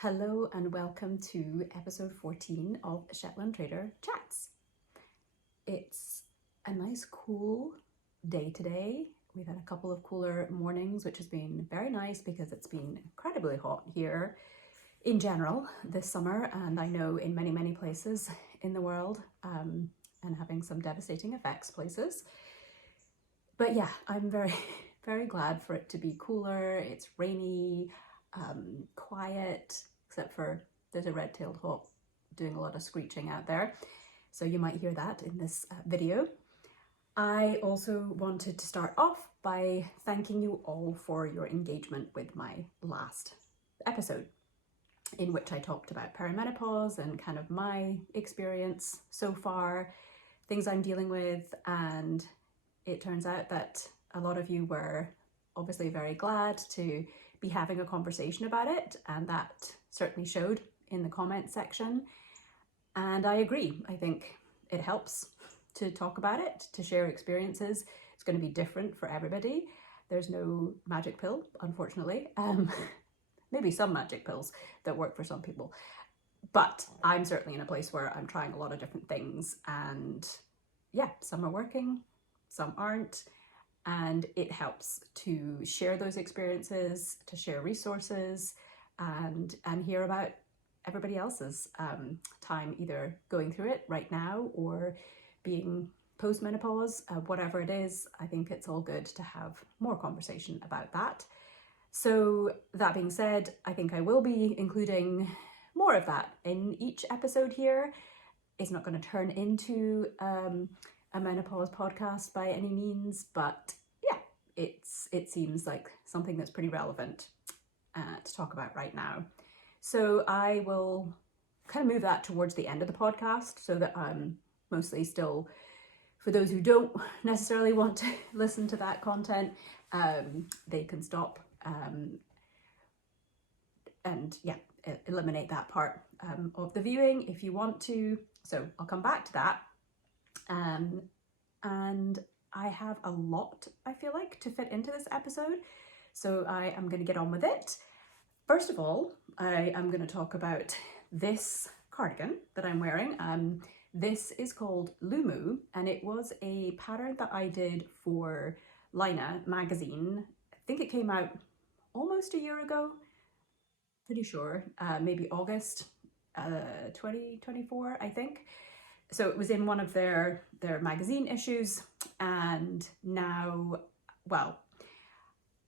Hello and welcome to episode 14 of Shetland Trader Chats. It's a nice cool day today. We've had a couple of cooler mornings, which has been very nice because it's been incredibly hot here in general this summer, and I know in many places in the world, and having some devastating effects places. But yeah, I'm very glad for it to be cooler. It's rainy, quiet, except for there's a red-tailed hawk doing a lot of screeching out there, so you might hear that in this video. I also wanted to start off by thanking you all for your engagement with my last episode, in which I talked about perimenopause and kind of my experience so far, things I'm dealing with, and it turns out that a lot of you were obviously very glad to be having a conversation about it, and that certainly showed in the comment section. And I agree. I think it helps to talk about it, to share experiences. It's going to be different for everybody. There's no magic pill, unfortunately. Maybe some magic pills that work for some people. But I'm certainly in a place where I'm trying a lot of different things, and yeah, some are working, some aren't. And it helps to share those experiences, to share resources, and hear about everybody else's time either going through it right now or being post-menopause, whatever it is. I think it's all good to have more conversation about that. So that being said, I think I will be including more of that in each episode here. It's not going to turn into a menopause podcast by any means, but yeah, it seems like something that's pretty relevant to talk about right now. So I will kind of move that towards the end of the podcast so that I'm mostly still, for those who don't necessarily want to listen to that content, they can stop and yeah, eliminate that part of the viewing if you want to. So I'll come back to that. And I have a lot, I feel like, to fit into this episode, so I am going to get on with it. First of all, I am going to talk about this cardigan that I'm wearing. This is called Lumu, and it was a pattern that I did for Lina magazine. I think it came out almost a year ago, pretty sure, maybe August 2024, I think. So it was in one of their magazine issues, and now, well,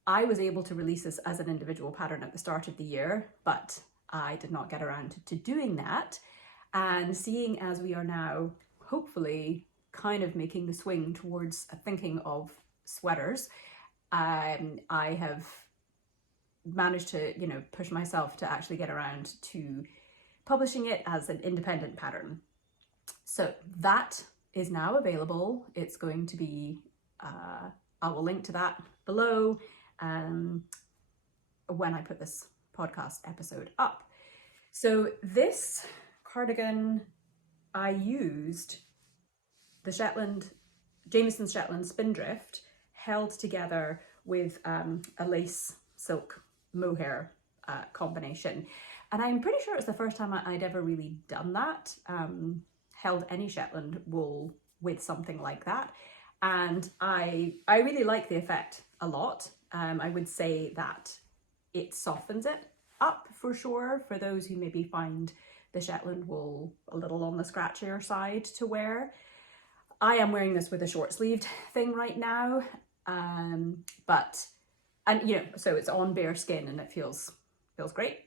I was able to release this as an individual pattern at the start of the year, but I did not get around to doing that. And seeing as we are now hopefully kind of making the swing towards thinking of sweaters, I have managed to, push myself to actually get around to publishing it as an independent pattern. So that is now available. It's going to be, I will link to that below when I put this podcast episode up. So this cardigan, I used the Jamieson's Shetland Spindrift held together with a lace silk mohair combination. And I'm pretty sure it's the first time I'd ever really done that. Held any Shetland wool with something like that, and I really like the effect a lot. I would say that it softens it up for sure for those who maybe find the Shetland wool a little on the scratchier side to wear. I am wearing this with a short sleeved thing right now, so it's on bare skin and it feels great.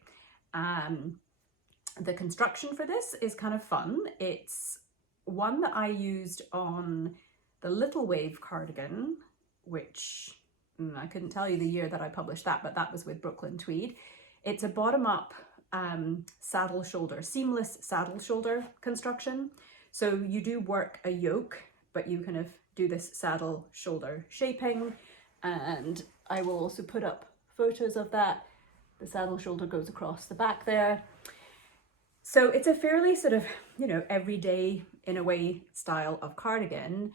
The construction for this is kind of fun. It's one that I used on the Little Wave cardigan, which I couldn't tell you the year that I published that, but that was with Brooklyn Tweed. It's a bottom-up saddle shoulder, seamless saddle shoulder construction. So you do work a yoke, but you kind of do this saddle shoulder shaping, and I will also put up photos of that. The saddle shoulder goes across the back there. So it's a fairly sort of, everyday in a way style of cardigan,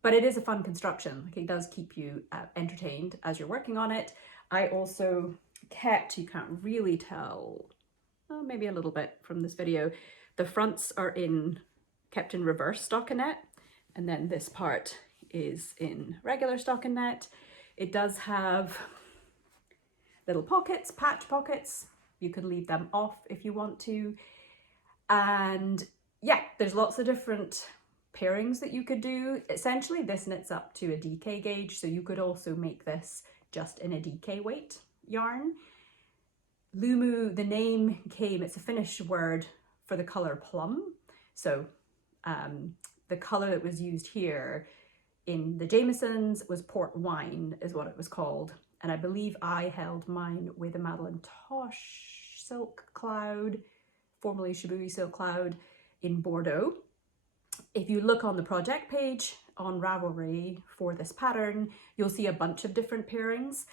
but it is a fun construction. Like, it does keep you entertained as you're working on it. I also kept, you can't really tell maybe a little bit from this video. The fronts are kept in reverse stockinette, and then this part is in regular stockinette. It does have little pockets, patch pockets. You could leave them off if you want to. And yeah, there's lots of different pairings that you could do. Essentially, this knits up to a DK gauge, so you could also make this just in a DK weight yarn. Lumu, the name came, it's a Finnish word for the colour plum. So the colour that was used here in the Jamesons was port wine, is what it was called. And I believe I held mine with a Madeline Tosh Silk Cloud, formerly Shibui Silk Cloud, in Bordeaux. If you look on the project page on Ravelry for this pattern, you'll see a bunch of different pairings.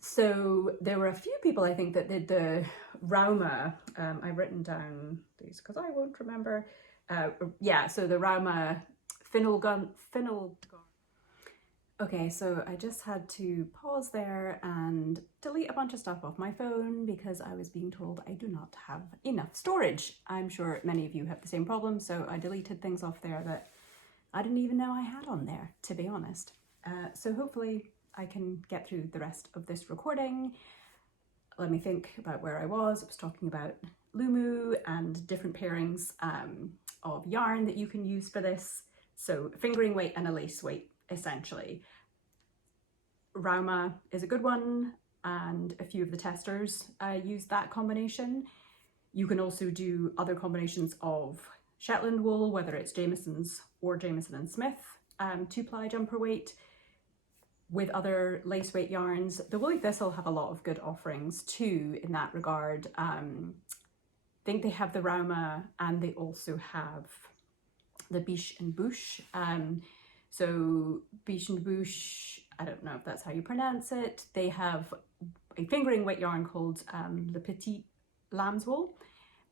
So there were a few people, I think, that did the Rauma. I've written down these because I won't remember. Yeah, so the Rauma Finalgun. Okay, so I just had to pause there and delete a bunch of stuff off my phone because I was being told I do not have enough storage. I'm sure many of you have the same problem, so I deleted things off there that I didn't even know I had on there, to be honest. So hopefully I can get through the rest of this recording. Let me think about where I was. I was talking about Lumu and different pairings of yarn that you can use for this. So fingering weight and a lace weight, essentially. Rauma is a good one, and a few of the testers use that combination. You can also do other combinations of Shetland wool, whether it's Jameson's or Jameson and Smith, 2-ply jumper weight, with other lace weight yarns. The Woolly Thistle have a lot of good offerings too in that regard. I think they have the Rauma, and they also have the Biche and Bouche. So Biche and Bouche, I don't know if that's how you pronounce it. They have a fingering weight yarn called Le Petit Lamb's Wool.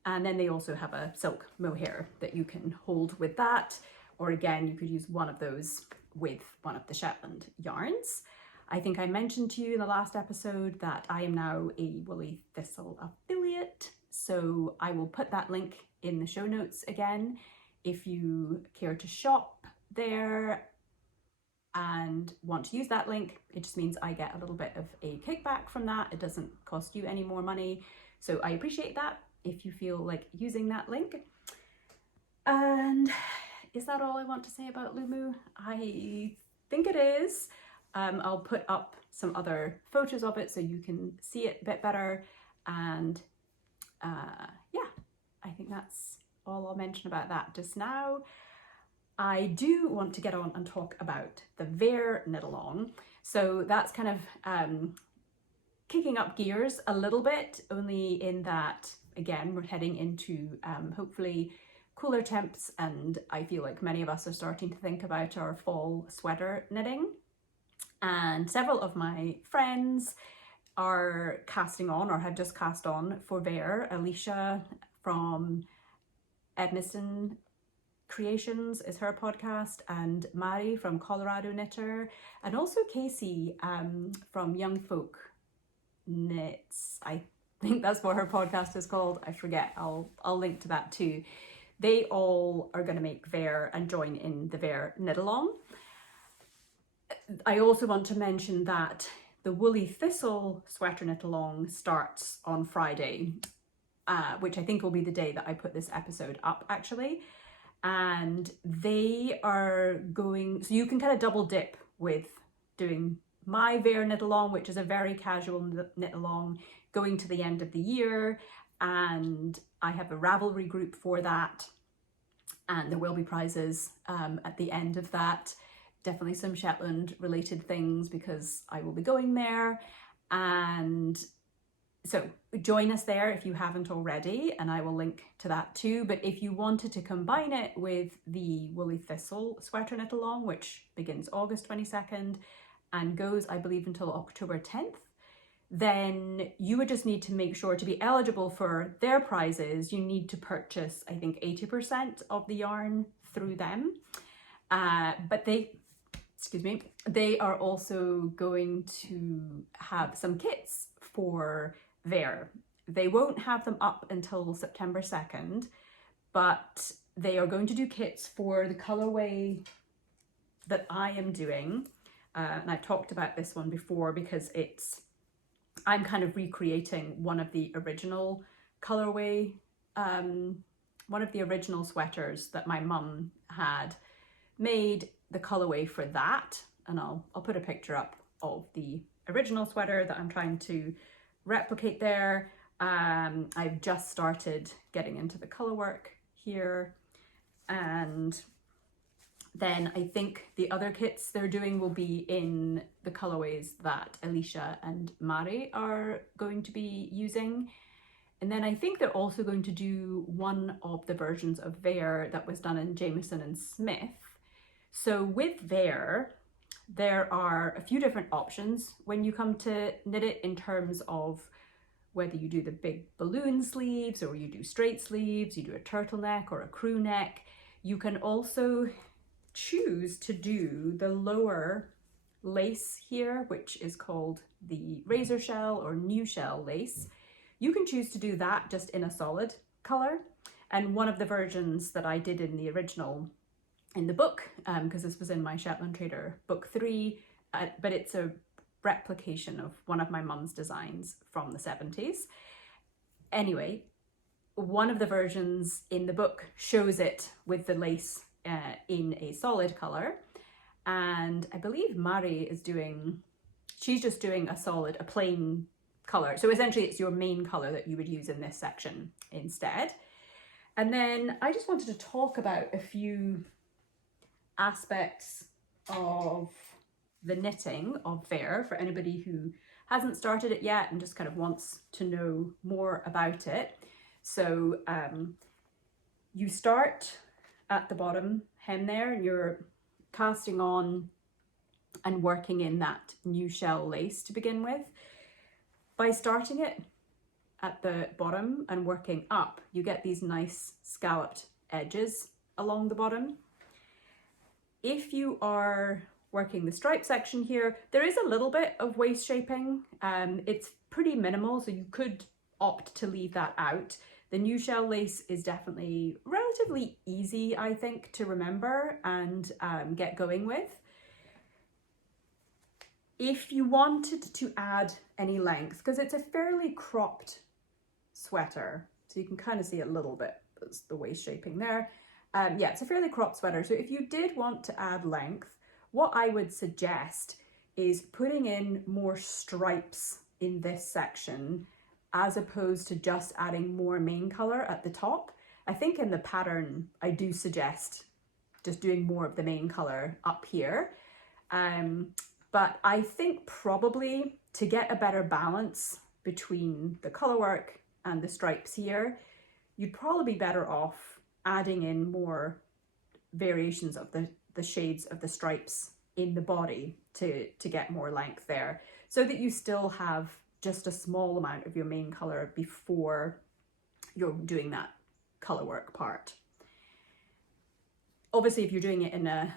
And then they also have a silk mohair that you can hold with that. Or again, you could use one of those with one of the Shetland yarns. I think I mentioned to you in the last episode that I am now a Woolly Thistle affiliate. So I will put that link in the show notes again if you care to shop there and want to use that link. It just means I get a little bit of a kickback from that. It doesn't cost you any more money. So I appreciate that if you feel like using that link. And is that all I want to say about Lumu? I think it is. I'll put up some other photos of it so you can see it a bit better. And yeah, I think that's all I'll mention about that just now. I do want to get on and talk about the Vair knit along. So that's kind of kicking up gears a little bit, only in that, again, we're heading into hopefully cooler temps, and I feel like many of us are starting to think about our fall sweater knitting. And several of my friends are casting on or have just cast on for Vair. Alicia from Edmiston Creations is her podcast, and Mari from Colorado Knitter, and also Casey from Young Folk Knits. I think that's what her podcast is called. I forget. I'll link to that too. They all are going to make Vair and join in the Vair knit along. I also want to mention that the Woolly Thistle sweater knit along starts on Friday, which I think will be the day that I put this episode up actually. And they are going, so you can kind of double dip with doing my Vair knit along, which is a very casual knit along going to the end of the year. And I have a Ravelry group for that. And there will be prizes at the end of that. Definitely some Shetland related things because I will be going there. And so join us there if you haven't already, and I will link to that too. But if you wanted to combine it with the Woolly Thistle sweater knit along, which begins August 22nd and goes, I believe, until October 10th, then you would just need to make sure to be eligible for their prizes. You need to purchase, I think, 80% of the yarn through them. But they are also going to have some kits for Vair. They won't have them up until September 2nd, but they are going to do kits for the colorway that I am doing. And I've talked about this one before because I'm kind of recreating one of the original colorway, one of the original sweaters that my mum had made the colorway for that. And I'll put a picture up of the original sweater that I'm trying to replicate there. I've just started getting into the color work here, and then I think the other kits they're doing will be in the colorways that Alicia and Mari are going to be using. And then I think they're also going to do one of the versions of Vair that was done in Jameson and Smith. So with Vair, there are a few different options when you come to knit it in terms of whether you do the big balloon sleeves or you do straight sleeves, you do a turtleneck or a crew neck. You can also choose to do the lower lace here, which is called the razor shell or new shell lace. You can choose to do that just in a solid color. And one of the versions that I did in the original, in the book, because this was in my Shetland Trader book 3, but it's a replication of one of my mum's designs from the 70s. Anyway, one of the versions in the book shows it with the lace in a solid color, and I believe Mari is she's just doing a plain color. So essentially it's your main color that you would use in this section instead. And then I just wanted to talk about a few aspects of the knitting of Vair for anybody who hasn't started it yet and just kind of wants to know more about it. So you start at the bottom hem there, and you're casting on and working in that new shell lace to begin with. By starting it at the bottom and working up, you get these nice scalloped edges along the bottom. If you are working the stripe section here, there is a little bit of waist shaping. It's pretty minimal, so you could opt to leave that out. The new shell lace is definitely relatively easy, I think, to remember and get going with. If you wanted to add any length, because it's a fairly cropped sweater, so you can kind of see a little bit, that's the waist shaping there. Yeah, it's a fairly cropped sweater. So if you did want to add length, what I would suggest is putting in more stripes in this section as opposed to just adding more main color at the top. I think in the pattern, I do suggest just doing more of the main color up here. But I think probably to get a better balance between the color work and the stripes here, you'd probably be better off adding in more variations of the shades of the stripes in the body to get more length there, so that you still have just a small amount of your main color before you're doing that color work part. Obviously, if you're doing it in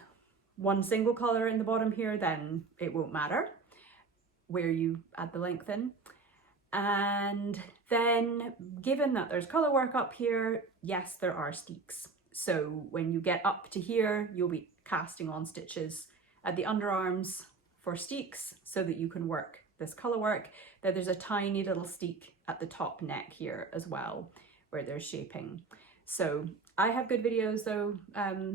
one single color in the bottom here, then it won't matter where you add the length in. And then given that there's color work up here, yes, there are steeks. So when you get up to here, you'll be casting on stitches at the underarms for steeks so that you can work this color work. Then there's a tiny little steek at the top neck here as well, where there's shaping. So I have good videos though,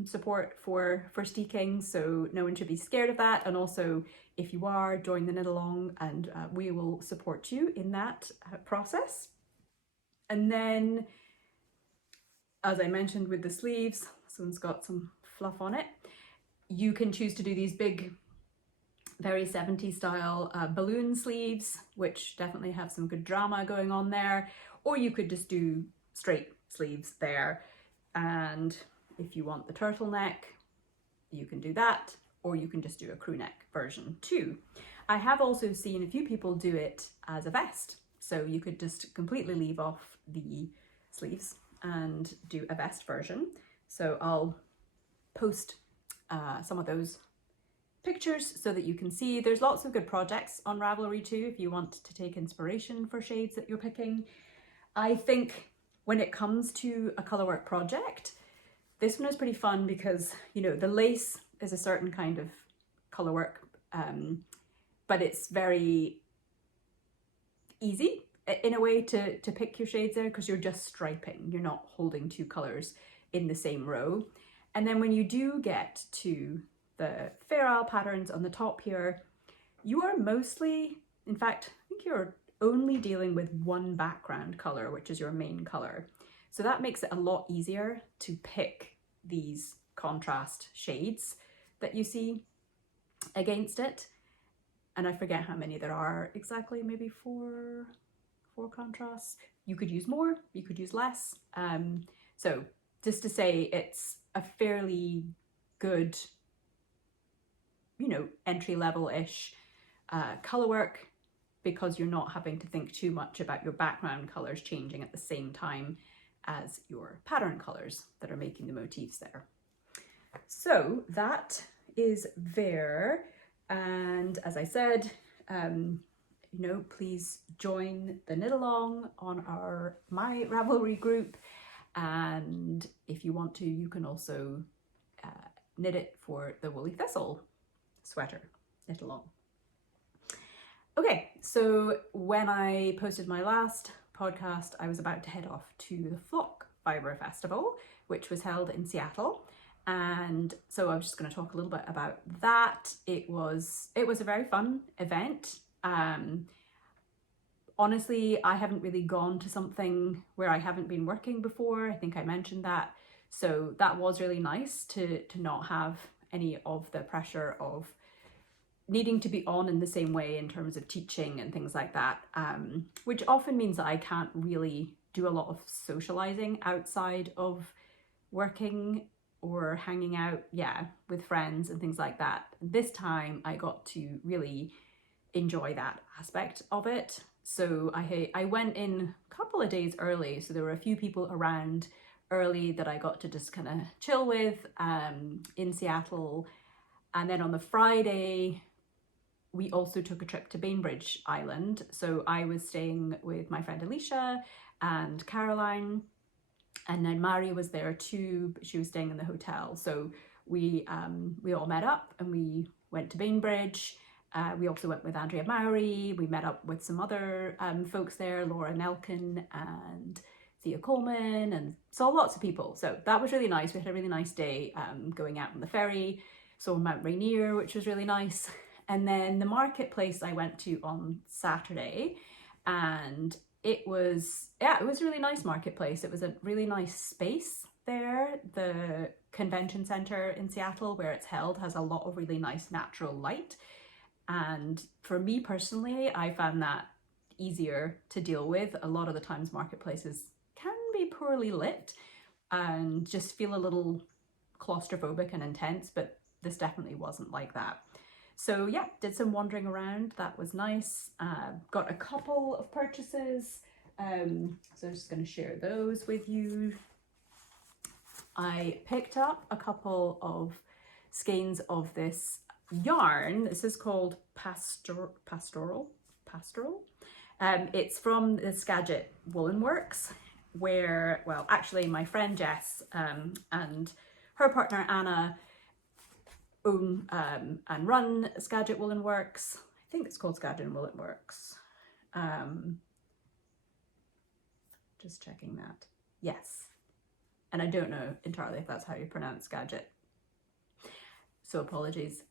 support for steeking, so no one should be scared of that. And also, if you are, join the knit along and we will support you in that process. And then, as I mentioned with the sleeves, this one's got some fluff on it. You can choose to do these big, very 70s style balloon sleeves, which definitely have some good drama going on there. Or you could just do straight sleeves there. And if you want the turtleneck, you can do that, or you can just do a crew neck version too. I have also seen a few people do it as a vest. So you could just completely leave off the sleeves and do a vest version. So I'll post some of those pictures so that you can see. There's lots of good projects on Ravelry too if you want to take inspiration for shades that you're picking. I think when it comes to a colourwork project, this one is pretty fun because, you know, the lace is a certain kind of colourwork, but it's very easy in a way to pick your shades there because you're just striping. You're not holding two colours in the same row. And then when you do get to the Fair Isle patterns on the top here, you are mostly, in fact, I think you're only dealing with one background colour, which is your main colour. So that makes it a lot easier to pick these contrast shades that you see against it. And I forget how many there are exactly, maybe four contrasts. You could use more, you could use less. So just to say, it's a fairly good, you know, entry-level-ish colourwork, because you're not having to think too much about your background colours changing at the same time as your pattern colours that are making the motifs there. So that is there. And as I said, you know, please join the knit along on my Ravelry group. And if you want to, you can also knit it for the Woolly Thistle sweater knit along. Okay, so when I posted my last podcast, I was about to head off to the Flock Fibre Festival, which was held in Seattle. And so I was just going to talk a little bit about that. It was a very fun event. Honestly, I haven't really gone to something where I haven't been working before. I think I mentioned that. So that was really nice to not have any of the pressure of needing to be on in the same way in terms of teaching and things like that, which often means that I can't really do a lot of socializing outside of working or hanging out, with friends and things like that. This time I got to really enjoy that aspect of it. So I went in a couple of days early, so there were a few people around early that I got to just kind of chill with in Seattle. And then on the Friday, we also took a trip to Bainbridge Island. So I was staying with my friend Alicia and Caroline, and then Mari was there too, but she was staying in the hotel. So we all met up and we went to Bainbridge. We also went with Andrea Mowry. We met up with some other folks there, Laura Nelkin and Thea Coleman, and saw lots of people. So that was really nice. We had a really nice day going out on the ferry, saw Mount Rainier, which was really nice. And then the marketplace I went to on Saturday, and it was a really nice marketplace. It was a really nice space there. The convention center in Seattle where it's held has a lot of really nice natural light. And for me personally, I found that easier to deal with. A lot of the times marketplaces can be poorly lit and just feel a little claustrophobic and intense, but this definitely wasn't like that. So yeah, did some wandering around. That was nice. Got a couple of purchases. So I'm just going to share those with you. I picked up a couple of skeins of this yarn. This is called Pastoral. It's from the Skagit Woolen Works, where, well, actually my friend Jess and her partner Anna own and run Skagit Woolen Works. I think it's called Skagit Woolen Works. Just checking that. Yes. And I don't know entirely if that's how you pronounce Skagit. So apologies,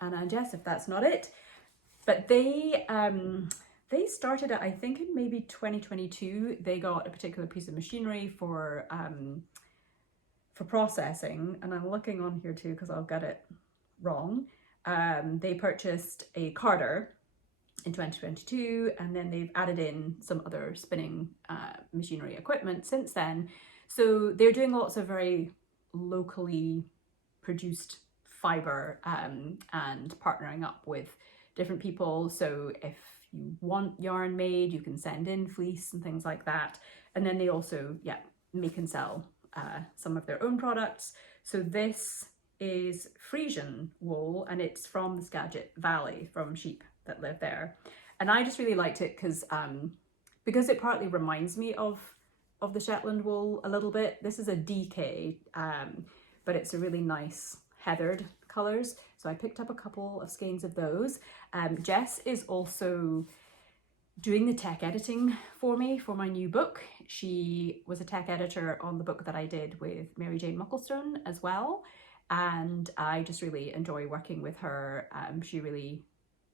Anna and Jess, if that's not it. But they started it, I think, in maybe 2022. They got a particular piece of machinery for processing, and I'm looking on here too because I'll get it wrong. They purchased a carder in 2022, and then they've added in some other spinning machinery equipment since then. So they're doing lots of very locally produced fibre and partnering up with different people. So if you want yarn made, you can send in fleece and things like that. And then they also make and sell some of their own products. So this is Frisian wool, and it's from the Skagit Valley, from sheep that live there. And I just really liked it because because it partly reminds me of the Shetland wool a little bit. This is a DK, but it's a really nice heathered colours. So I picked up a couple of skeins of those. Jess is also doing the tech editing for me for my new book. She was a tech editor on the book that I did with Mary Jane Mucklestone as well. And I just really enjoy working with her. She really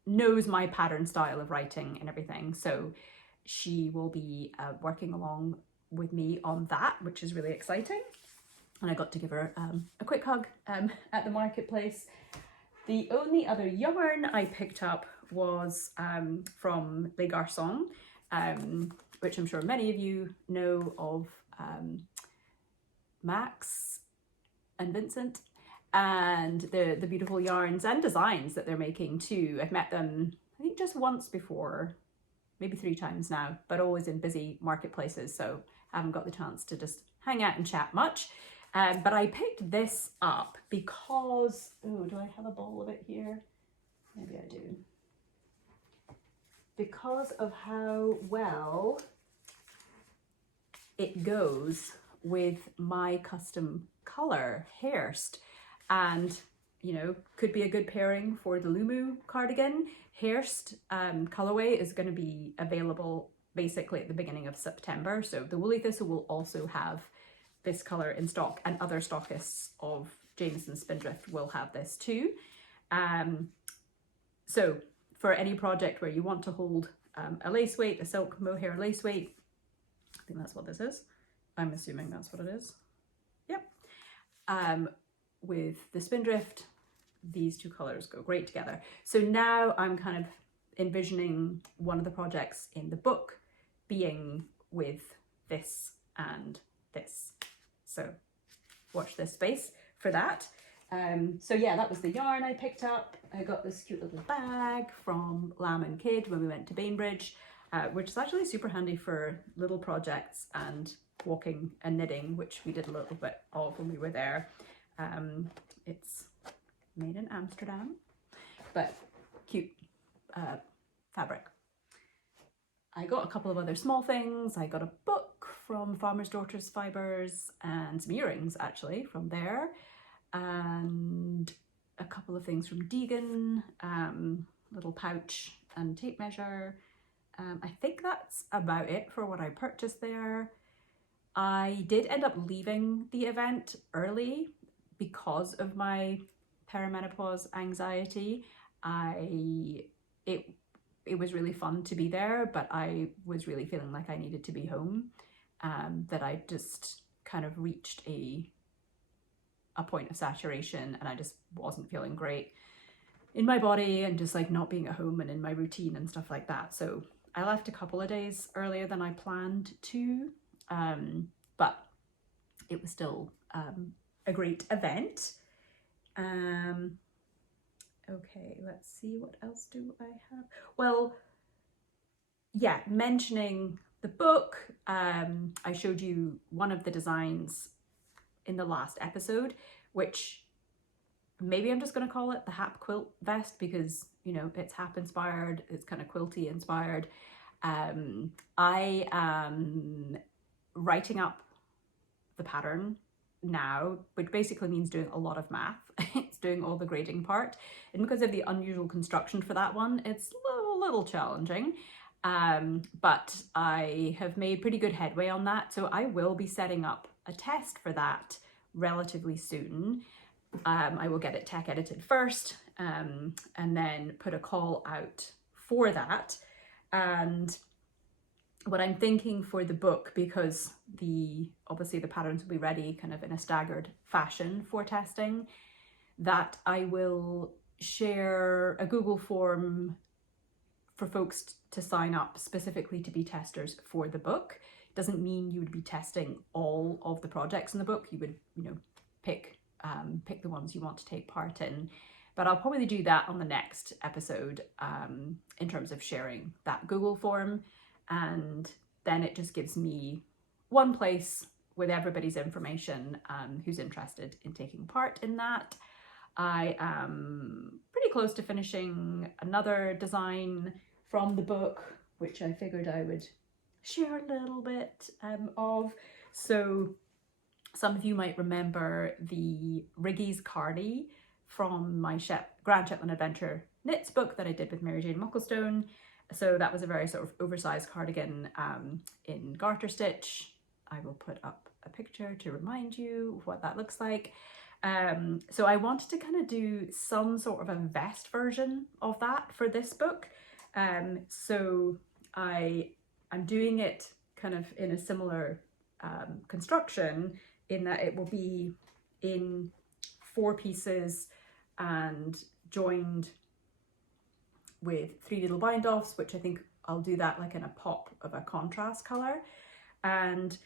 knows my pattern style of writing and everything. So she will be working along with me on that, which is really exciting. And I got to give her a quick hug at the marketplace. The only other yarn I picked up was from Les Garçons, which I'm sure many of you know of, Max and Vincent, and the beautiful yarns and designs that they're making too. I've met them, I think, just once before, maybe 3 times now, but always in busy marketplaces, so I haven't got the chance to just hang out and chat much. But I picked this up because, oh, do I have a bowl of it here? Maybe I do. Because of how well it goes with my custom colour, Hearst, and you know, could be a good pairing for the Lumu cardigan. Hearst colourway is going to be available basically at the beginning of September, so the Woolly Thistle will also have this colour in stock, and other stockists of Jameson Spindrift will have this too. So for any project where you want to hold a lace weight, a silk mohair lace weight, I think that's what this is. I'm assuming that's what it is. Yep. With the Spindrift, these 2 colours go great together. So now I'm kind of envisioning one of the projects in the book being with this and this. So watch this space for that. So yeah, that was the yarn I picked up. I got this cute little bag from Lamb and Kid when we went to Bainbridge, which is actually super handy for little projects and walking and knitting, which we did a little bit of when we were there. It's made in Amsterdam, but cute fabric. I got a couple of other small things. I got a book from Farmer's Daughters Fibers and some earrings actually from there, and a couple of things from Deegan, little pouch and tape measure. I think that's about it for what I purchased there. I did end up leaving the event early because of my perimenopause anxiety. It was really fun to be there, but I was really feeling like I needed to be home, that I just kind of reached a point of saturation, and I just wasn't feeling great in my body and just like not being at home and in my routine and stuff like that. So I left a couple of days earlier than I planned to, but it was still a great event. Okay, let's see, what else do I have? Well, yeah, mentioning the book, I showed you one of the designs in the last episode, which maybe I'm just going to call it the Hap Quilt Vest because, you know, it's Hap inspired, it's kind of quilty inspired. I am writing up the pattern now, which basically means doing a lot of math. It's doing all the grading part, and because of the unusual construction for that one, it's a little challenging, but I have made pretty good headway on that, so I will be setting up a test for that relatively soon. I will get it tech edited first, and then put a call out for that. And what I'm thinking for the book, because obviously the patterns will be ready kind of in a staggered fashion for testing, that I will share a Google form for folks to sign up specifically to be testers for the book. It doesn't mean you would be testing all of the projects in the book. You would, you know, pick the ones you want to take part in. But I'll probably do that on the next episode, in terms of sharing that Google form. And then it just gives me one place with everybody's information who's interested in taking part in that. I am pretty close to finishing another design from the book, which I figured I would share a little bit of. So some of you might remember the Riggy's Cardi from my Grand Shetland Adventure knits book that I did with Mary Jane Mucklestone. So that was a very sort of oversized cardigan in garter stitch. I will put up a picture to remind you of what that looks like. So I wanted to kind of do some sort of a vest version of that for this book. So I'm doing it kind of in a similar construction, in that it will be in 4 pieces and joined with 3 little bind offs, which I think I'll do that like in a pop of a contrast color. And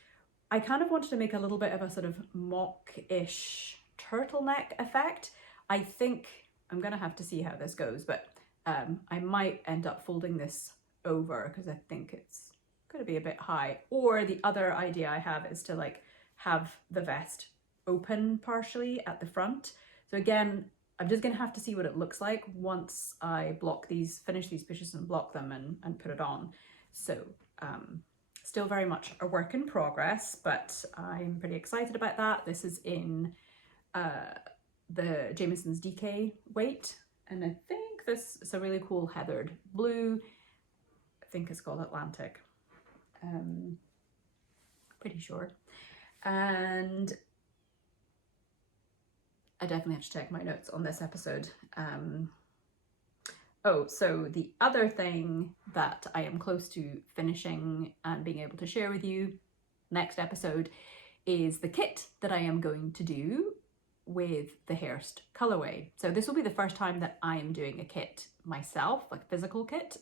I kind of wanted to make a little bit of a sort of mock-ish turtleneck effect. I think I'm gonna have to see how this goes, but I might end up folding this over because I think it's gonna be a bit high. Or the other idea I have is to like have the vest open partially at the front. So again, I'm just gonna have to see what it looks like once I finish these stitches and block them and put it on. So still very much a work in progress, but I'm pretty excited about that. This is in the Jamieson's DK weight, and I think this is a really cool heathered blue. I think it's called Atlantic. Pretty sure. And I definitely have to check my notes on this episode. Oh, so the other thing that I am close to finishing and being able to share with you next episode is the kit that I am going to do with the Hearst colorway. So this will be the first time that I am doing a kit myself, like a physical kit.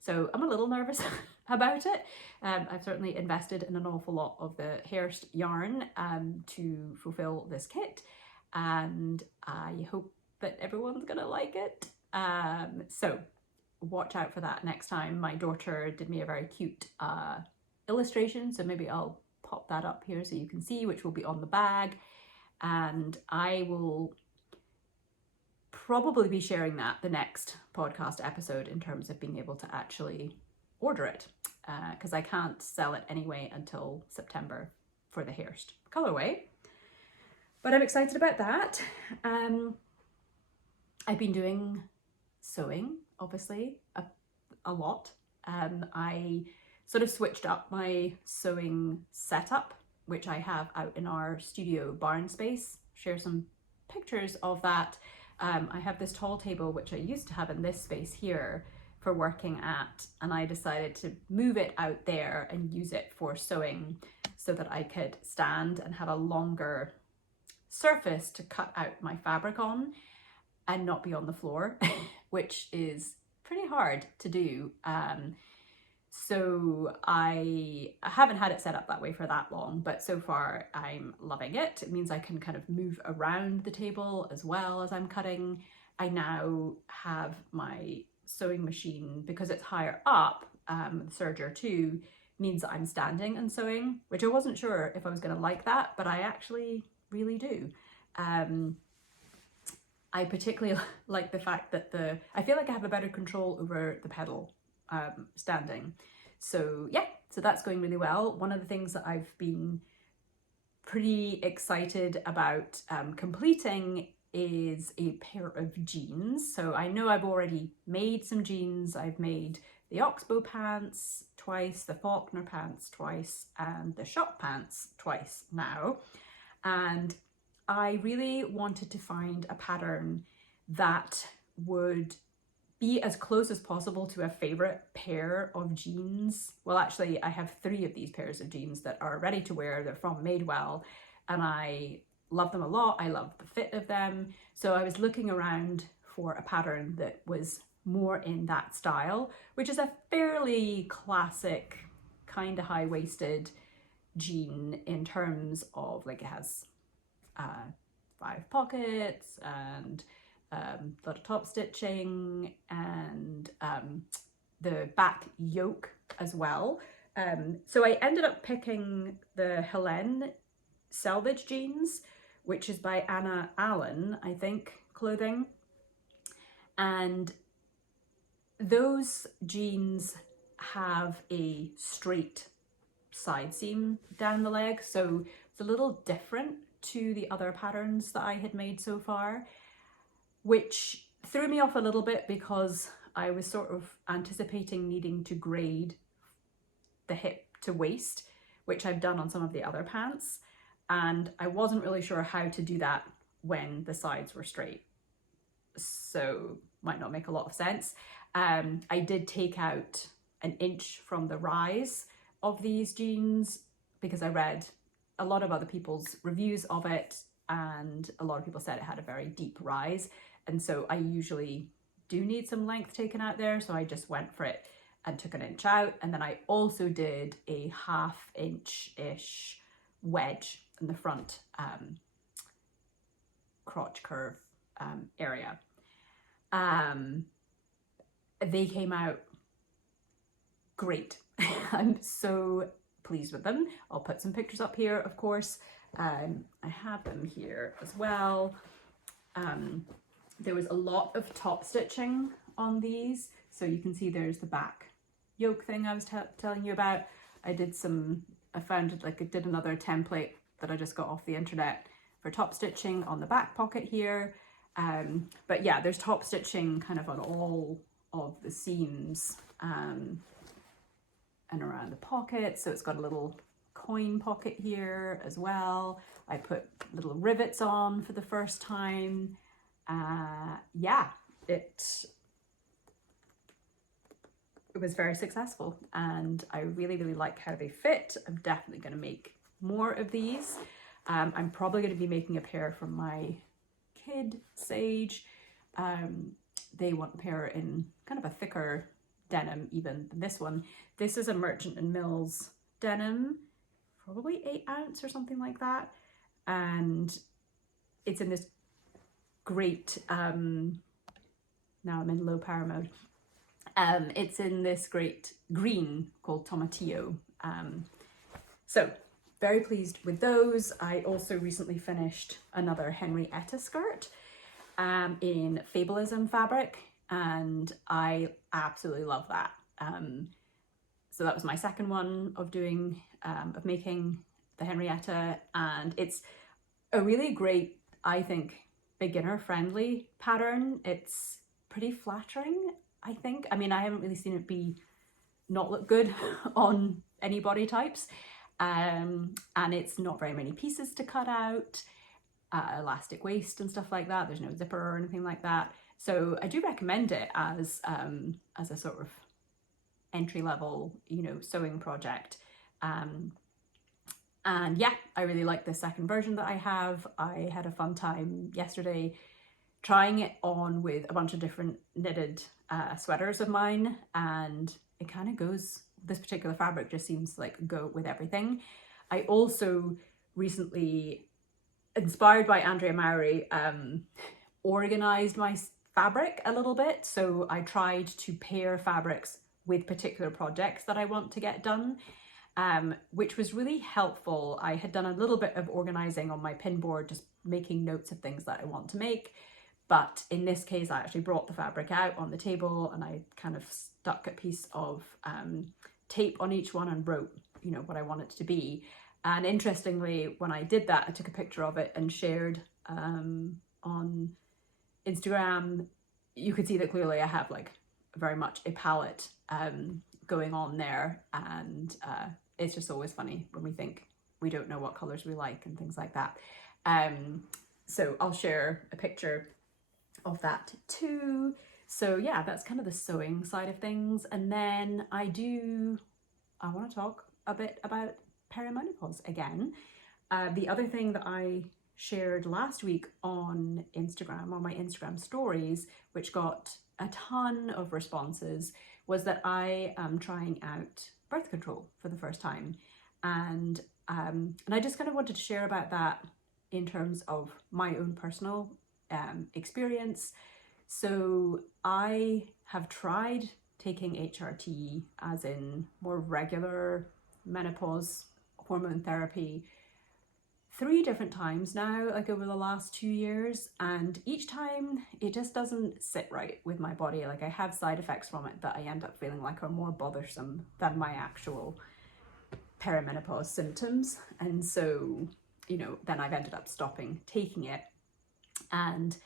So I'm a little nervous about it. I've certainly invested in an awful lot of the Hearst yarn to fulfill this kit, and I hope that everyone's gonna like it. So watch out for that next time. My daughter did me a very cute illustration, so maybe I'll pop that up here so you can see, which will be on the bag, and I will probably be sharing that the next podcast episode in terms of being able to actually order it, because I can't sell it anyway until September for the Hearst colorway. But I'm excited about that. I've been doing sewing, obviously, a lot. I sort of switched up my sewing setup, which I have out in our studio barn space. Share some pictures of that. I have this tall table, which I used to have in this space here for working at, and I decided to move it out there and use it for sewing so that I could stand and have a longer surface to cut out my fabric on and not be on the floor, which is pretty hard to do. So I haven't had it set up that way for that long, but so far I'm loving it. It means I can kind of move around the table as well as I'm cutting. I now have my sewing machine, because it's higher up, the serger too, means that I'm standing and sewing, which I wasn't sure if I was going to like that, but I actually really do. I particularly like the fact that I feel like I have a better control over the pedal standing. So yeah, so that's going really well. One of the things that I've been pretty excited about completing is a pair of jeans. So I know I've already made some jeans. I've made the Oxbow pants twice, the Faulkner pants twice, and the shop pants twice now. And I really wanted to find a pattern that would be as close as possible to a favorite pair of jeans. Well, actually, I have 3 of these pairs of jeans that are ready to wear. They're from Madewell, and I love them a lot. I love the fit of them. So I was looking around for a pattern that was more in that style, which is a fairly classic, kind of high-waisted jean in terms of, like, it has 5 pockets and a lot of top stitching and the back yoke as well. So I ended up picking the Helene selvage jeans, which is by Anna Allen, I think, clothing. And those jeans have a straight side seam down the leg, so it's a little different to the other patterns that I had made so far, which threw me off a little bit because I was sort of anticipating needing to grade the hip to waist, which I've done on some of the other pants, and I wasn't really sure how to do that when the sides were straight, so might not make a lot of sense. I did take out an inch from the rise of these jeans because I read a lot of other people's reviews of it, and a lot of people said it had a very deep rise, and so I usually do need some length taken out there, so I just went for it and took an inch out. And then I also did a 1/2 inch-ish wedge in the front crotch curve area. They came out great. I'm so pleased with them. I'll put some pictures up here, of course. I have them here as well. There was a lot of top stitching on these, so you can see there's the back yoke thing I was telling you about. I did another template that I just got off the internet for top stitching on the back pocket here. But yeah, there's top stitching kind of on all of the seams and around the pocket. So it's got a little coin pocket here as well. I put little rivets on for the first time. Yeah, it was very successful, and I really like how they fit. I'm definitely going to make more of these. I'm probably going to be making a pair for my kid Sage. They want a pair in kind of a thicker denim even than this one. This is a Merchant & Mills denim, probably 8 ounce or something like that, and it's in this great now I'm in low power mode. It's in this great green called Tomatillo. So very pleased with those. I also recently finished another Henrietta skirt in Fableism fabric, and I absolutely love that. So that was my second one of making the Henrietta, and it's a really great, I think, beginner friendly pattern. It's pretty flattering, I think. I mean, I haven't really seen it not look good on any body types, and it's not very many pieces to cut out, elastic waist and stuff like that. There's no zipper or anything like that, so I do recommend it as a sort of entry-level, sewing project. And yeah, I really like the second version that I have. I had a fun time yesterday trying it on with a bunch of different knitted sweaters of mine, and it kind of goes, this particular fabric just seems to like go with everything. I also recently, inspired by Andrea Mowry, organized my fabric a little bit. So I tried to pair fabrics with particular projects that I want to get done, which was really helpful. I had done a little bit of organizing on my pin board, just making notes of things that I want to make. But in this case, I actually brought the fabric out on the table, and I kind of stuck a piece of tape on each one and wrote, what I want it to be. And interestingly, when I did that, I took a picture of it and shared on Instagram. You could see that clearly I have like very much a palette going on there, and it's just always funny when we think we don't know what colors we like and things like that. So I'll share a picture of that too. So yeah, that's kind of the sewing side of things. And then I want to talk a bit about perimenopause again. The other thing that I shared last week on Instagram, on my Instagram stories, which got a ton of responses, was that I am trying out birth control for the first time. And I just kind of wanted to share about that in terms of my own personal experience. So I have tried taking HRT, as in more regular menopause hormone therapy, 3 different times now, like over the last 2 years, and each time it just doesn't sit right with my body. Like I have side effects from it that I end up feeling like are more bothersome than my actual perimenopause symptoms. And so, you know, then I've ended up stopping taking it. And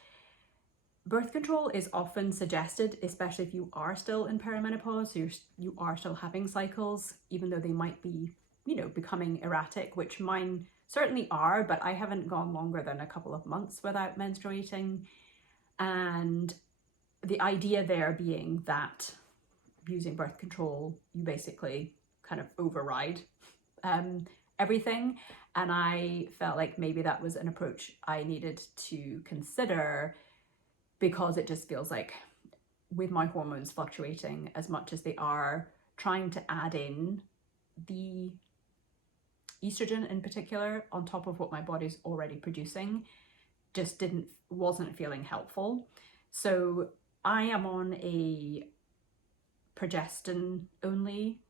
birth control is often suggested, especially if you are still in perimenopause, so you are still having cycles, even though they might be, you know, becoming erratic, which mine certainly are, but I haven't gone longer than a couple of months without menstruating. And the idea there being that using birth control, you basically kind of override everything. And I felt like maybe that was an approach I needed to consider, because it just feels like with my hormones fluctuating as much as they are, trying to add in the estrogen in particular on top of what my body's already producing just wasn't feeling helpful. So I am on a progestin only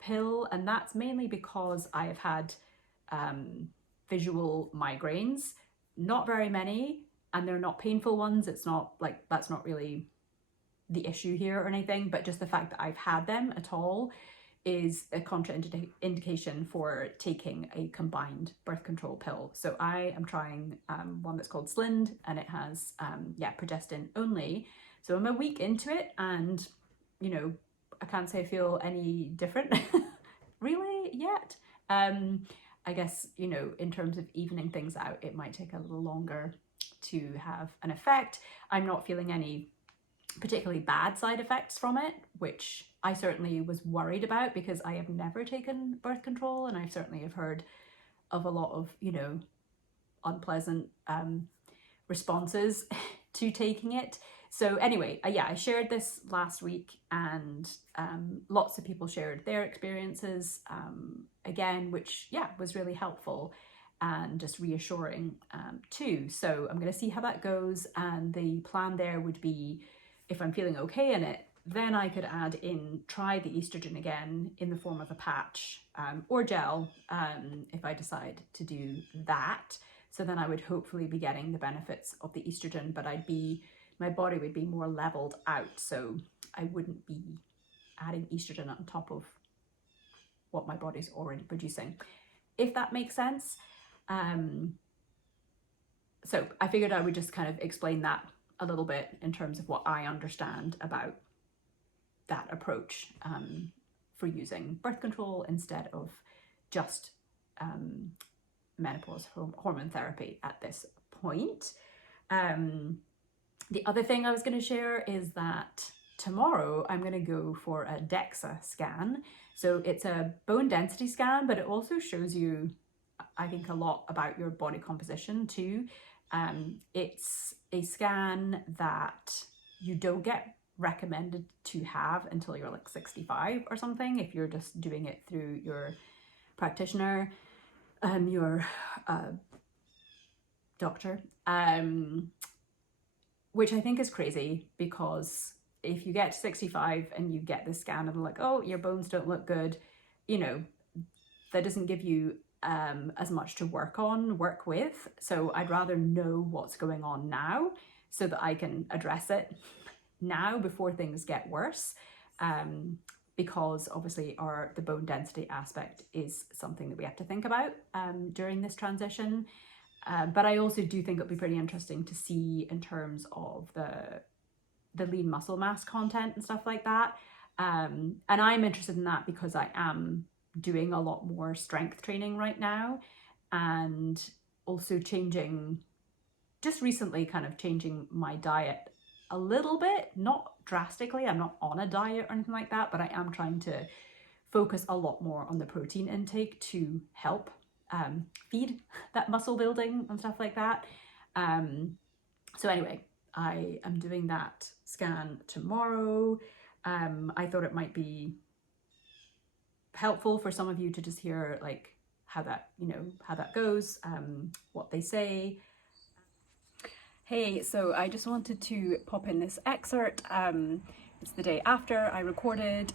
pill, and that's mainly because I have had visual migraines, not very many, and they're not painful ones. It's not like, that's not really the issue here or anything, but just the fact that I've had them at all is a contraindication for taking a combined birth control pill. So I am trying one that's called Slind, and it has progestin only. So I'm a week into it, and you know, I can't say I feel any different really yet. I guess, you know, in terms of evening things out, it might take a little longer to have an effect. I'm not feeling any particularly bad side effects from it, which I certainly was worried about because I have never taken birth control, and I certainly have heard of a lot of, you know, unpleasant responses to taking it. So anyway, I shared this last week, and lots of people shared their experiences again, which was really helpful and just reassuring too. So I'm going to see how that goes, and the plan there would be, if I'm feeling okay in it, then I could try the estrogen again in the form of a patch or gel if I decide to do that. So then I would hopefully be getting the benefits of the estrogen, but my body would be more leveled out. So I wouldn't be adding estrogen on top of what my body's already producing, if that makes sense. So I figured I would just kind of explain that a little bit in terms of what I understand about that approach for using birth control instead of just menopause hormone therapy at this point. The other thing I was going to share is that tomorrow I'm going to go for a DEXA scan. So it's a bone density scan, but it also shows you, I think, a lot about your body composition too. It's a scan that you don't get recommended to have until you're like 65 or something, if you're just doing it through your practitioner, your doctor, which I think is crazy, because if you get to 65 and you get this scan and they're like, oh, your bones don't look good, you know, that doesn't give you as much to work with. So I'd rather know what's going on now so that I can address it now before things get worse, because obviously the bone density aspect is something that we have to think about during this transition. But I also do think it'll be pretty interesting to see in terms of the lean muscle mass content and stuff like that. And I'm interested in that because I am doing a lot more strength training right now, and also just recently kind of changing my diet a little bit, not drastically. I'm not on a diet or anything like that, but I am trying to focus a lot more on the protein intake to help feed that muscle building and stuff like that. So anyway, I am doing that scan tomorrow. I thought it might be helpful for some of you to just hear like how that goes, what they say. Hey, so I just wanted to pop in this excerpt. It's the day after I recorded,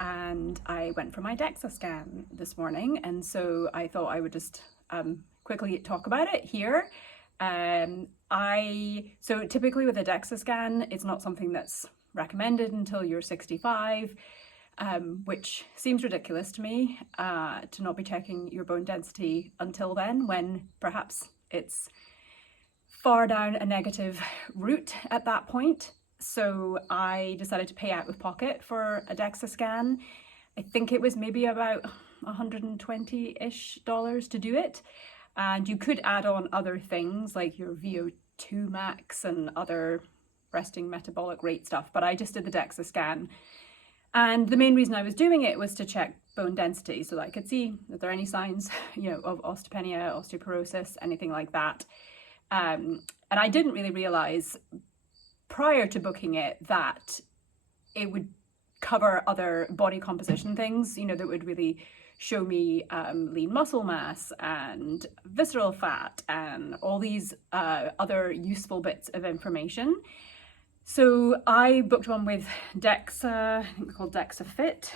and I went for my DEXA scan this morning, and so I thought I would just quickly talk about it here. So typically with a DEXA scan, it's not something that's recommended until you're 65, which seems ridiculous to me, to not be checking your bone density until then, when perhaps it's far down a negative route at that point. So I decided to pay out of pocket for a DEXA scan. I think it was maybe about $120-ish to do it. And you could add on other things like your VO2 max and other resting metabolic rate stuff, but I just did the DEXA scan. And the main reason I was doing it was to check bone density so that I could see if there are any signs, of osteopenia, osteoporosis, anything like that. And I didn't really realize prior to booking it that it would cover other body composition things, that would really show me lean muscle mass and visceral fat and all these other useful bits of information. So I booked one with DEXA, I think they're called DEXA Fit.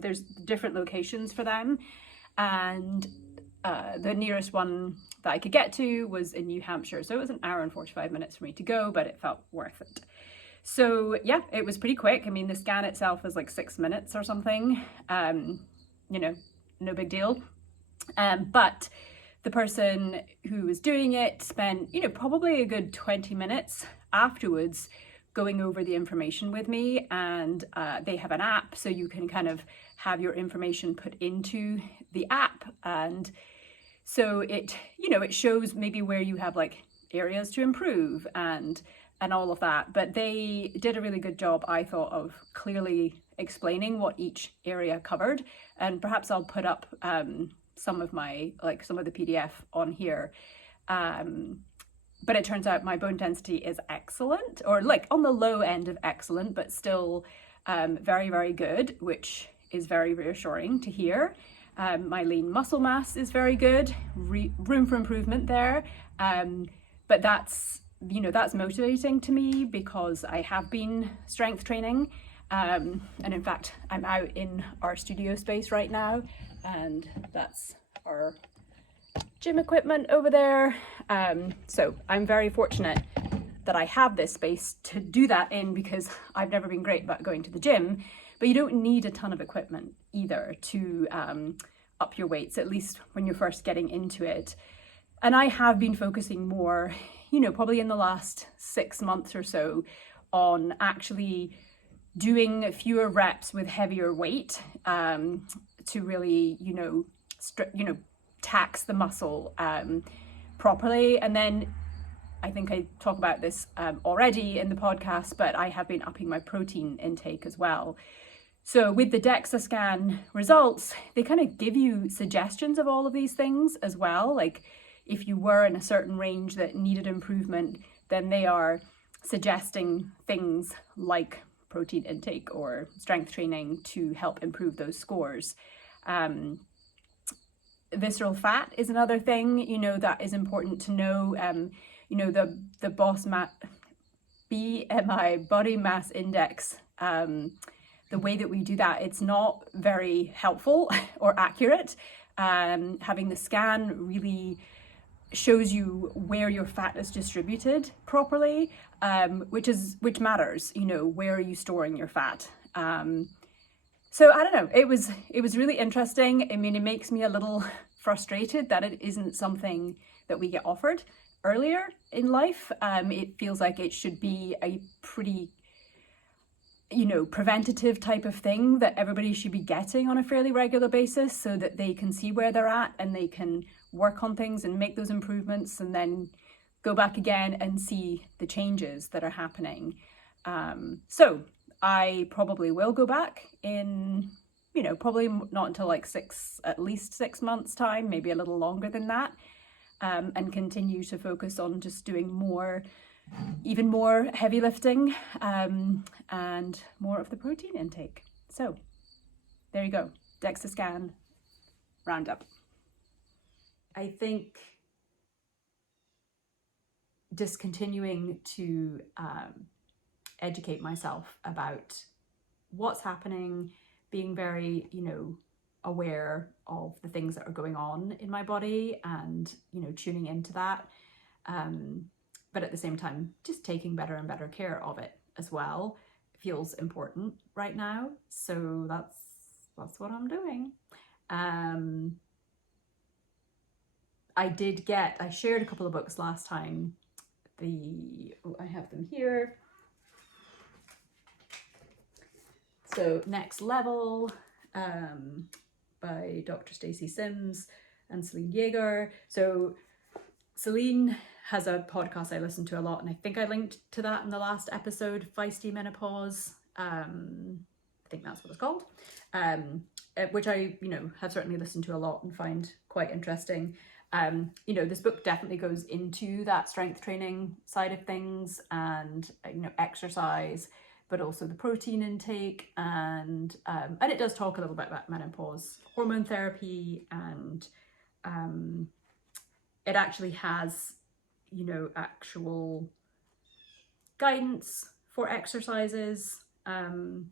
There's different locations for them, and the nearest one that I could get to was in New Hampshire. So it was an hour and 45 minutes for me to go, but it felt worth it. So yeah, it was pretty quick. I mean, the scan itself was like 6 minutes or something. No big deal. But the person who was doing it spent, probably a good 20 minutes afterwards going over the information with me, and they have an app, so you can kind of have your information put into the app, and so it shows maybe where you have like areas to improve and all of that. But they did a really good job, I thought, of clearly explaining what each area covered, and perhaps I'll put up some of the PDF on here. But it turns out my bone density is excellent, or like on the low end of excellent, but still very, very good, which is very reassuring to hear. My lean muscle mass is very good, room for improvement there. But that's motivating to me because I have been strength training. And in fact, I'm out in our studio space right now, and that's our gym equipment over there. So I'm very fortunate that I have this space to do that in, because I've never been great about going to the gym, but you don't need a ton of equipment either to up your weights, at least when you're first getting into it. And I have been focusing more, probably in the last 6 months or so, on actually doing fewer reps with heavier weight, to really, tax the muscle properly. And then I think I talk about this already in the podcast, but I have been upping my protein intake as well. So with the DEXA scan results, they kind of give you suggestions of all of these things as well. Like if you were in a certain range that needed improvement, then they are suggesting things like protein intake or strength training to help improve those scores. Visceral fat is another thing, that is important to know. The BMI, body mass index, the way that we do that, it's not very helpful or accurate. Having the scan really shows you where your fat is distributed properly, which matters, where are you storing your fat? So I don't know, it was really interesting. I mean, it makes me a little frustrated that it isn't something that we get offered earlier in life. It feels like it should be a pretty, preventative type of thing that everybody should be getting on a fairly regular basis, so that they can see where they're at and they can work on things and make those improvements, and then go back again and see the changes that are happening. So I probably will go back in, probably not until like at least 6 months time, maybe a little longer than that, and continue to focus on just doing even more heavy lifting, and more of the protein intake. So there you go, DEXA scan roundup. I think just continuing to educate myself about what's happening, being very, aware of the things that are going on in my body and, you know, tuning into that. But at the same time, just taking better and better care of it as well feels important right now. So that's what I'm doing. I shared a couple of books last time. I have them here. So Next Level by Dr. Stacey Sims and Celine Yeager. So Celine has a podcast I listen to a lot, and I think I linked to that in the last episode, Feisty Menopause. I think that's what it's called. Which I, you know, have certainly listened to a lot and find quite interesting. You know, this book definitely goes into that strength training side of things and, you know, exercise, but also the protein intake, and it does talk a little bit about menopause, hormone therapy, and it actually has, you know, actual guidance for exercises and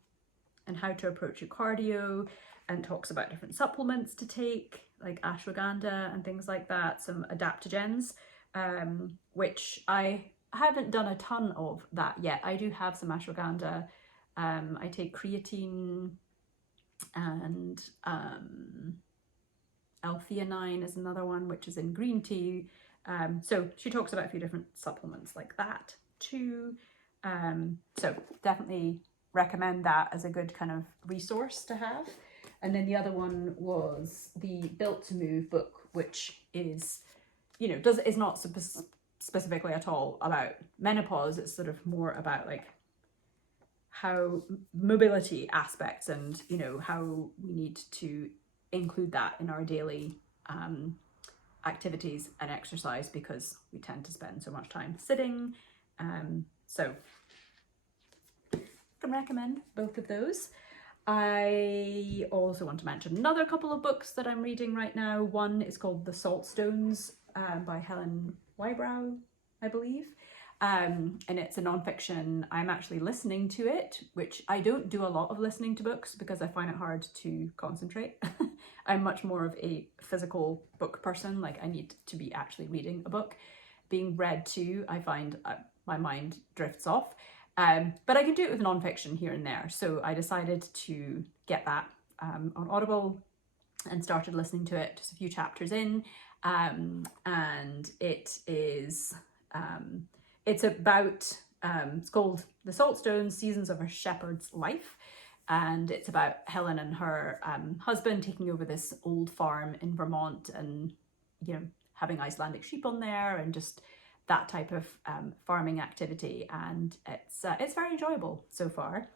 how to approach your cardio, and talks about different supplements to take, like ashwagandha and things like that, some adaptogens, which I haven't done a ton of that yet. I do have some ashwagandha. I take creatine, and L-theanine is another one, which is in green tea. So she talks about a few different supplements like that too. So definitely recommend that as a good kind of resource to have. And then the other one was the Built to Move book, which is, you know, is not specifically at all about menopause. It's sort of more about like how mobility aspects, and, you know, how we need to include that in our daily activities and exercise, because we tend to spend so much time sitting. So I can recommend both of those. I also want to mention another couple of books that I'm reading right now. One is called The Saltstones by Helen Wybrow, I believe. And it's a nonfiction. I'm actually listening to it, which I don't do a lot of listening to books because I find it hard to concentrate. I'm much more of a physical book person. Like, I need to be actually reading a book. Being read to, I find my mind drifts off. But I can do it with nonfiction here and there. So I decided to get that on Audible and started listening to it, just a few chapters in. And it is, it's about, it's called The Saltstones, Seasons of a Shepherd's Life. And it's about Helen and her husband taking over this old farm in Vermont, and, you know, having Icelandic sheep on there, and just that type of farming activity. And it's very enjoyable so far.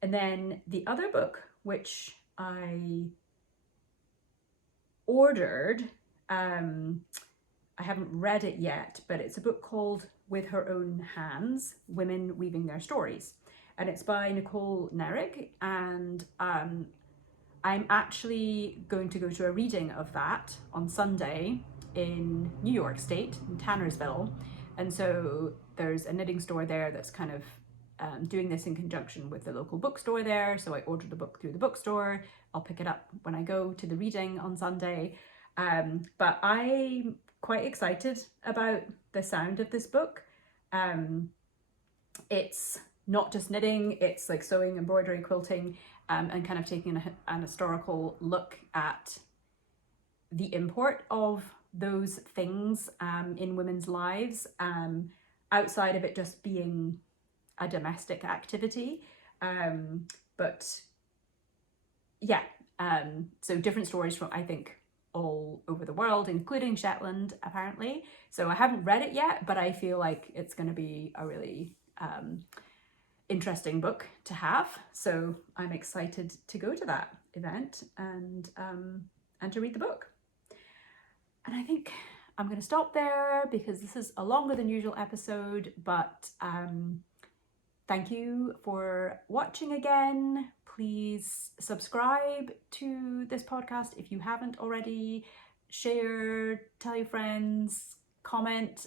And then the other book, which I ordered, I haven't read it yet, but it's a book called With Her Own Hands, Women Weaving Their Stories. And it's by Nicole Nerig. And I'm actually going to go to a reading of that on Sunday in New York State, in Tannersville. And so there's a knitting store there that's kind of doing this in conjunction with the local bookstore there. So I ordered the book through the bookstore. I'll pick it up when I go to the reading on Sunday. But I'm quite excited about the sound of this book. It's not just knitting, it's like sewing, embroidery, quilting, and kind of taking an historical look at the import of those things in women's lives, outside of it just being a domestic activity. But yeah, so different stories from, I think, all over the world, including Shetland, apparently. So I haven't read it yet, but I feel like it's going to be a really interesting book to have. So I'm excited to go to that event and to read the book. And I think I'm going to stop there because this is a longer than usual episode, but thank you for watching again. Please subscribe to this podcast if you haven't already. Share, tell your friends, comment,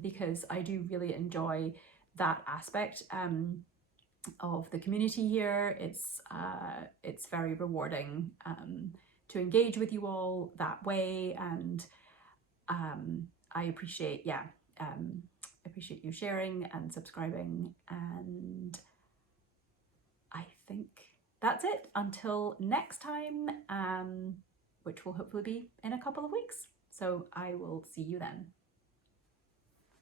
because I do really enjoy that aspect of the community here. It's very rewarding to engage with you all that way, and I appreciate, appreciate you sharing and subscribing, and I think that's it until next time, which will hopefully be in a couple of weeks. So I will see you then.